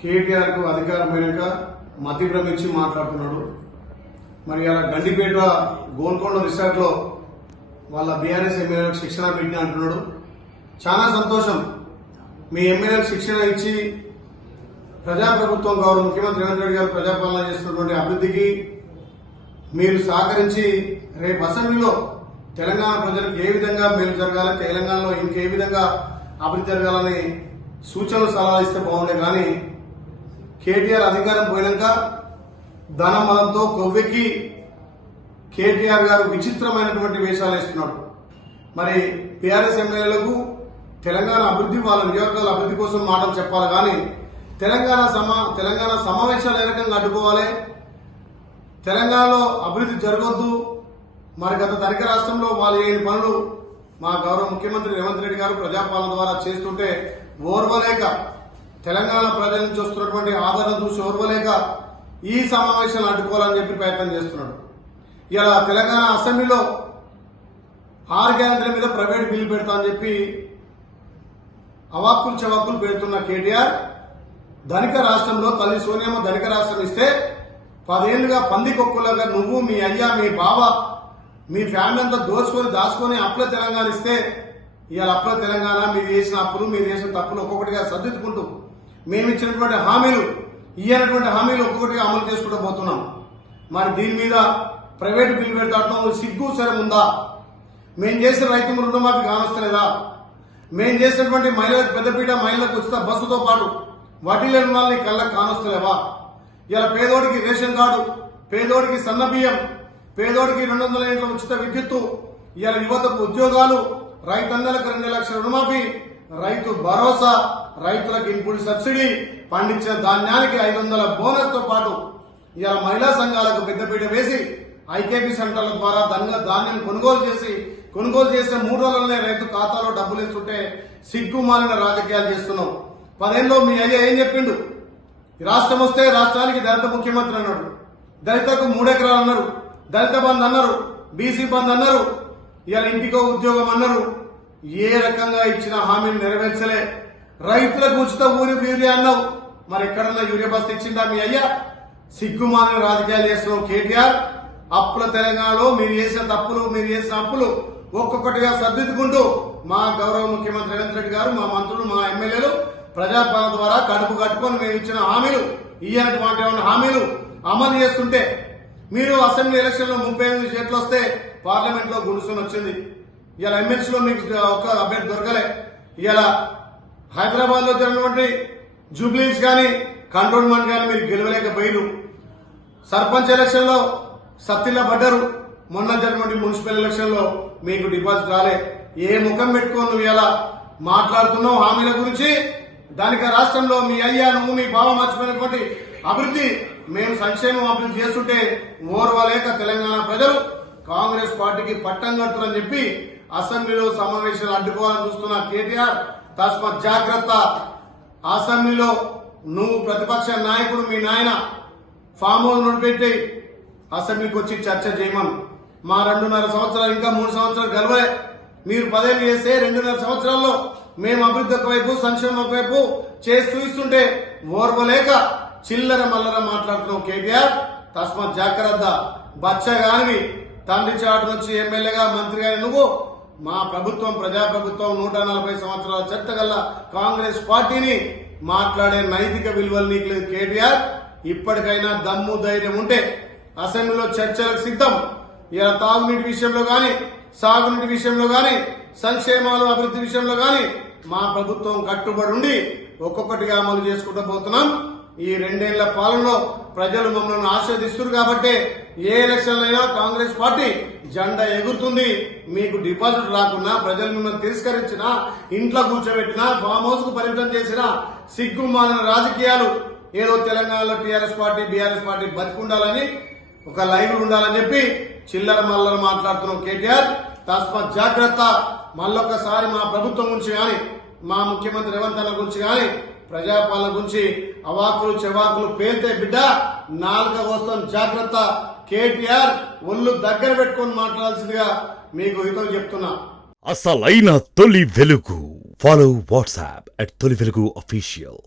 కేటీఆర్ కు అధికారం పోయినాక మతి భ్రమించి మాట్లాడుతున్నాడు. మరి అలా గండిపేట గోల్కొండ రిసార్ట్ లో వాళ్ళ బీఆర్ఎస్ ఎమ్మెల్యేలకు శిక్షణ పెట్టిన అంటున్నాడు. చాలా సంతోషం. మీ ఎమ్మెల్యేలకు శిక్షణ ఇచ్చి ప్రజాప్రభుత్వం గౌరవ ముఖ్యమంత్రి రేవంత్ రెడ్డి గారు ప్రజాపాలన చేస్తున్నటువంటి అభివృద్ధికి మీరు సహకరించి రేపు అసెంబ్లీలో తెలంగాణ ప్రజలకు ఏ విధంగా మేలు జరగాలి, తెలంగాణలో ఇంకే విధంగా అభివృద్ధి జరగాలని సూచనలు సలహాలు ఇస్తే బాగుండే. కానీ కేటీఆర్ అధికారం పోయినాక ధనమలంతో కొవ్వెక్కి కేటీఆర్ గారు విచిత్రమైనటువంటి వేషాలు వేస్తున్నాడు. మరి టీఆర్ఎస్ ఎమ్మెల్యేలకు తెలంగాణ అభివృద్ధి, వాళ్ళ నియోజకవర్గాల అభివృద్ధి కోసం మాటలు చెప్పాలి. కానీ తెలంగాణ సమావేశాలు ఏ రకంగా అడ్డుకోవాలి, తెలంగాణలో అభివృద్ధి జరగొద్దు. మరి గత ధనిక రాష్ట్రంలో వాళ్ళు ఏ పనులు మా గౌరవ ముఖ్యమంత్రి రేవంత్ రెడ్డి గారు ప్రజాపాలన ద్వారా చేస్తుంటే ఓర్వలేక, తెలంగాణ ప్రజల నుంచి వస్తున్నటువంటి ఆదరణ చూసి ఓర్వలేక ఈ సమావేశాలను అడ్డుకోవాలని చెప్పి ప్రయత్నం చేస్తున్నాడు. ఇలా తెలంగాణ అసెంబ్లీలో 6 గ్యారెంటీల మీద ప్రైవేట్ బిల్లు పెడతా అని చెప్పి అవాక్కులు చవాక్కులు పెడుతున్న కేటీఆర్ ధనిక రాష్ట్రంలో తల్లి సోనియమ్మ ధనిక రాష్ట్రం ఇస్తే 10 ఏళ్లుగా పందికొక్కులాగా నువ్వు, మీ అయ్యా, మీ బావ, మీ ఫ్యామిలీ అంతా దాచుకొని అప్పుల తెలంగాణ ఇస్తే ఇవాళ అప్పుల తెలంగాణ మీరు చేసిన అప్పులు, మీరు చేసిన తప్పులు ఒక్కొక్కటిగా సర్దిద్దుకుంటూ మేము ఇచ్చినటువంటి హామీలు, ఇయ్యనటువంటి హామీలు ఒక్కొక్కటిగా అమలు చేసుకుంటూ పోతున్నాం. మరి దీని మీద ప్రైవేట్ బిల్లు పెడతాం, సిగ్గు సరం ఉందా? మేము చేసిన రైతు రుణమాఫీ కానొస్తలేదా? మేము చేసినటువంటి మహిళలకు పెద్దపీట, మహిళలకు ఉచిత బస్సుతో పాటు వడ్డీ లేని వాళ్ళని కళ్ళకు కానొస్తలేవా? ఇలా పేదోడికి రేషన్ కార్డు, పేదోడికి సన్న బియ్యం, పేదోడికి 200 యూనిట్ల ఉచిత విద్యుత్తు, ఇలా యువతకు ఉద్యోగాలు, రైతన్నలకు 2 లక్షల రుణమాఫీ, రైతు భరోసా, రైతులకు ఇన్పుట్ సబ్సిడీ, పండించిన ధాన్యానికి 500 బోనస్ తో పాటు ఇలా మహిళా సంఘాలకు పెద్దపీట వేసి ఐకేపీ సెంటర్ల ద్వారా ధాన్యం కొనుగోలు చేసే 3 రోజులనే రైతు ఖాతాలో డబ్బులు ఇస్తుంటే సిగ్గుమాలిన రాజకీయాలు చేస్తున్నాం. 10 ఏళ్ళలో మీ అయ్యా ఏం చెప్పిండు? రాష్ట్రం వస్తే రాష్ట్రానికి దళిత ముఖ్యమంత్రి అన్నాడు, దళితకు 3 ఎకరాలు అన్నారు, దళిత బంద్ అన్నారు, బీసీ బంద్ అన్నారు, ఇలా ఇంటికో ఉద్యోగం అన్నారు. ఏ రకంగా ఇచ్చిన హామీని నెరవేర్చలే. రైతులకు ఉచిత యూరియా అన్నావు, మరి ఎక్కడన్నా యూరియా బస్తా ఇచ్చిందా మీ అయ్యా? సిగ్గుమాలిన రాజకీయాలు చేస్తున్నావు కేటీఆర్. అప్పుల తెలంగాణలో మీరు చేసిన తప్పులు, మీరు చేసిన అప్పులు ఒక్కొక్కటిగా సర్దిద్దుకుంటూ మా గౌరవ ముఖ్యమంత్రి రేవంత్ రెడ్డి గారు, మా మంత్రులు, మా ఎమ్మెల్యేలు ప్రజాపాలన ద్వారా కడుపు కట్టుకొని మేము ఇచ్చిన హామీలు, ఇయ్యనటువంటి హామీలు అమలు చేస్తుంటే మీరు అసెంబ్లీ ఎలక్షన్ లో 38 సీట్లు వస్తే పార్లమెంట్ లో గుడుసుని వచ్చింది. ఇలా ఎమ్మెల్సీలో మీకు ఒక అభ్యర్థి దొరకలే. ఇలా హైదరాబాద్ లో జరిగినటువంటి జూబ్లీస్ కానీ, కంటోన్మెంట్ కానీ మీరు గెలవలేకపోయారు. సర్పంచ్ ఎలక్షన్ లో సత్తిలా పడ్డారు. మొన్న జరిగినటువంటి మున్సిపల్ ఎలక్షన్ లో మీకు డిపాజిట్ రాలే. ఏ ముఖం పెట్టుకొని నువ్వు ఇలా మాట్లాడుతున్నావు హామీల గురించి? దానికి రాష్ట్రంలో మీ అయ్యా, నువ్వు, మీ బావ మర్చిపోయినటువంటి అభివృద్ధి, మేము సంక్షేమం అభివృద్ధి చేస్తుంటే ఓర్వలేక తెలంగాణ ప్రజలు కాంగ్రెస్ పార్టీకి పట్టం కడుతున్నారని చెప్పి అసెంబ్లీలో సమావేశాలు అడ్డుకోవాలని చూస్తున్న కేటీఆర్ తస్మాత్ జాగ్రత్త. అసెంబ్లీలో నువ్వు ప్రతిపక్ష నాయకుడు, మీ నాయన ఫామ్ హౌస్ నడిపెట్టి అసెంబ్లీకి వచ్చి చర్చ చేయమను. మా 2.5 సంవత్సరాలు, ఇంకా 3 సంవత్సరాలు గెలవలే. మీరు 10 ఏళ్ళు చేస్తే 2.5 సంవత్సరాల్లో మేము అభివృద్ధి ఒకవైపు, సంక్షేమం ఒకవైపు చేసి చూస్తుంటే ఓర్వలేక చిల్లర మల్లర మాట్లాడుతున్నావు కేటీఆర్. తస్మాత్ జాగ్రత్త. బచ్చగానివి, తండ్రి చాటు నుంచి ఎమ్మెల్యేగా, మంత్రిగా నువ్వు మా ప్రభుత్వం, ప్రజాప్రభుత్వం, 140 సంవత్సరాల చరిత్ర గల కాంగ్రెస్ పార్టీని మాట్లాడే నైతిక విలువలు నీకు లేదు కేటీఆర్. ఇప్పటికైనా దమ్ము ధైర్యం ఉంటే అసెంబ్లీలో చర్చలకు సిద్ధం. ఇలా తాగునీటి విషయంలో గాని, సాగునీటి విషయంలో గాని, సంక్షేమాలు అభివృద్ధి విషయంలో గాని మా ప్రభుత్వం కట్టుబడి ఉండి ఒక్కొక్కటిగా అమలు చేసుకుంటూ పోతున్నాం. ఈ 2 ఏళ్ల పాలనలో ప్రజలు మమ్మల్ని ఆశీర్వదిస్తున్నారు కాబట్టి ఏ ఎలక్షన్లైనా కాంగ్రెస్ పార్టీ జెండా ఎగురుతుంది. మీకు డిపాజిట్ రాకున్నా, ప్రజలు మిమ్మల్ని తిరస్కరించినా, ఇంట్లో కూర్చోబెట్టినా, ఫామ్ హౌస్ కు పరిమితం చేసిన సిగ్గుమాలిన రాజకీయాలు ఏదో తెలంగాణలో టీఆర్ఎస్ పార్టీ, బీఆర్ఎస్ పార్టీ బతికుండాలని, ఒక లైవ్ ఉండాలని చెప్పి చిల్లర మల్లర మాట్లాడుతున్నాం కేటీఆర్. తస్మాత్ జాగ్రత్త. మళ్ళొక్కసారి మా ప్రభుత్వం గురించి గాని, మా ముఖ్యమంత్రి రేవంత్ రెడ్డి గురించి గాని, ప్రజాపాలన గురించి అవాకులు చెవాకులు పేల్తే బిడ్డ నాలుక వస్తాం. జాగ్రత్త. కేటీఆర్ ఒళ్ళు దగ్గర పెట్టుకొని మాట్లాడాల్సిందిగా మీకు హితం చెప్తున్నా. అసలైన తొలి వెలుగు. ఫాలో వాట్సాప్ @తొలి వెలుగు official.